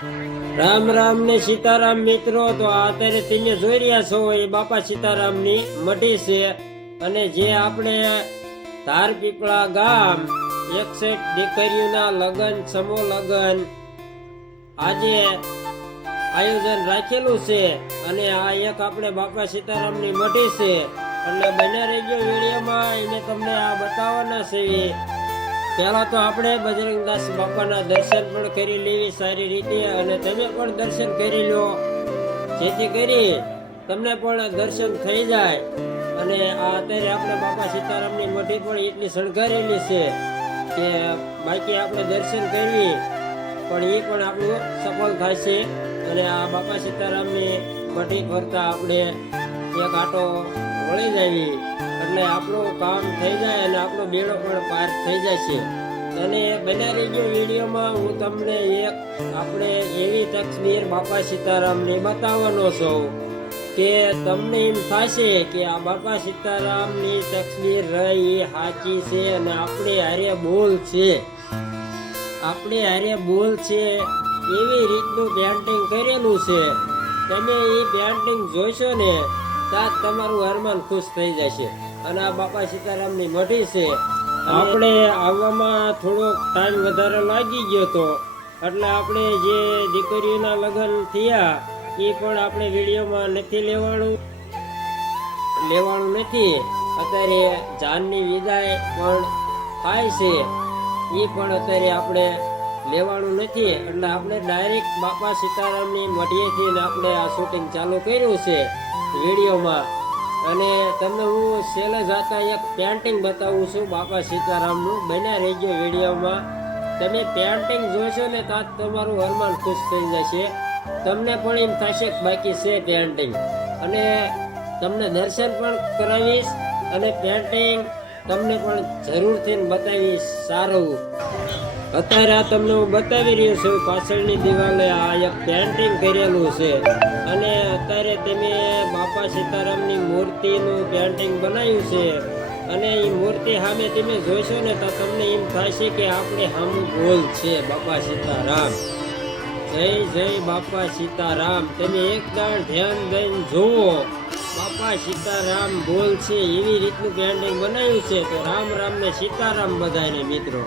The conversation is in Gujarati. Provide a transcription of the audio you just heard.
રામ રામ ને સીતારામ મિત્રો, તો અત્યારે તમે જોઈ રહ્યા છો એ બાપા સીતારામ ની મઢી છે. અને જે આપણે ધાર પીપળા ગામ 61 દીકરીઓના લગ્ન સમૂહ લગ્ન આજે આયોજન રાખેલું છે. અને આ એક આપણે બાપા સીતારામ ની મઢી છે, એટલે બને રહેજો વિડીયોમાં. એને તમને આ બતાવવાના છે. પહેલા તો આપણે બજરંગદાસ બાપાના દર્શન પણ કરી લેવી સારી રીતે, અને તમે પણ દર્શન કરી લો, જેથી કરી તમને પણ દર્શન થઈ જાય. અને આ અત્યારે આપણે બાપા સીતારામની મઢી પણ એટલી શણગારેલી છે કે બાકી આપણે દર્શન કરવી પણ એ પણ આપણું સફળ થાય છે. અને આ બાપા સીતારામની મઢી ફરતા આપણે એક આટો વળી જાવી એટલે આપણું કામ થઈ જાય અને આપણો બેડો પણ પાર થઈ જાય છે. અને બના રહેજો વિડીયોમાં. હું તમને એક આપણે એવી તસવીર બાપા સીતારામની બતાવવાનો છું કે તમને એમ થશે કે આ બાપા સીતારામની તસવીર રહી એ સાચી છે અને આપણે હારે બોલ છે, આપણે હારે બોલ છે એવી રીતનું પેન્ટિંગ કરેલું છે. તમે એ પેન્ટિંગ જોઈશો ને ત્યાં તમારું અરમાન ખુશ થઈ જશે. અને આ બાપા સીતારામની મઢી છે. આપણે આવવામાં થોડોક ટાઈમ વધારે લાગી ગયો હતો, એટલે આપણે જે દીકરીઓના લગ્ન થયા એ પણ આપણે વિડીયોમાં નથી લેવાનું નથી. અત્યારે જાનની વિદાય પણ થાય છે, એ પણ અત્યારે આપણે લેવાનું નથી. એટલે આપણે ડાયરેક્ટ બાપા સીતારામની મઢીએથી આપણે આ શૂટિંગ ચાલુ કર્યું છે વિડીયોમાં. અને તમને હું છેલ્લે જાતા એક પેન્ટિંગ બતાવું છું બાપા સીતારામનું. બન્યા રહેજો વિડીયોમાં. તમે પેન્ટિંગ જોશો ને તો તમારું અરમાન ખુશ થઈ જશે. તમને પણ એમ થશે કે બાકી છે પેન્ટિંગ. અને તમને દર્શન પણ કરાવીશ અને પેન્ટિંગ તમને પણ જરૂરથી બતાવીશ સારું. અત્યારે આ તમને હું બતાવી રહ્યો છું પાછળની દિવાલે આ એક પેન્ટિંગ કરેલું છે. અને અત્યારે તમે બાપા સીતારામની મૂર્તિનું પેન્ટિંગ બનાવ્યું છે. અને એ મૂર્તિ સામે તમે જોઈશો ને તો તમને એમ થશે કે આપણે સામું બોલ છે બાપા સીતારામ. જય જય બાપા સીતારામ. તમે એક દાણ ધ્યાન દઈને જુઓ, બાપા સીતારામ બોલ છે એવી રીતનું પેન્ટિંગ બનાવ્યું છે. તો રામ રામ ને સીતારામ બધાને મિત્રો.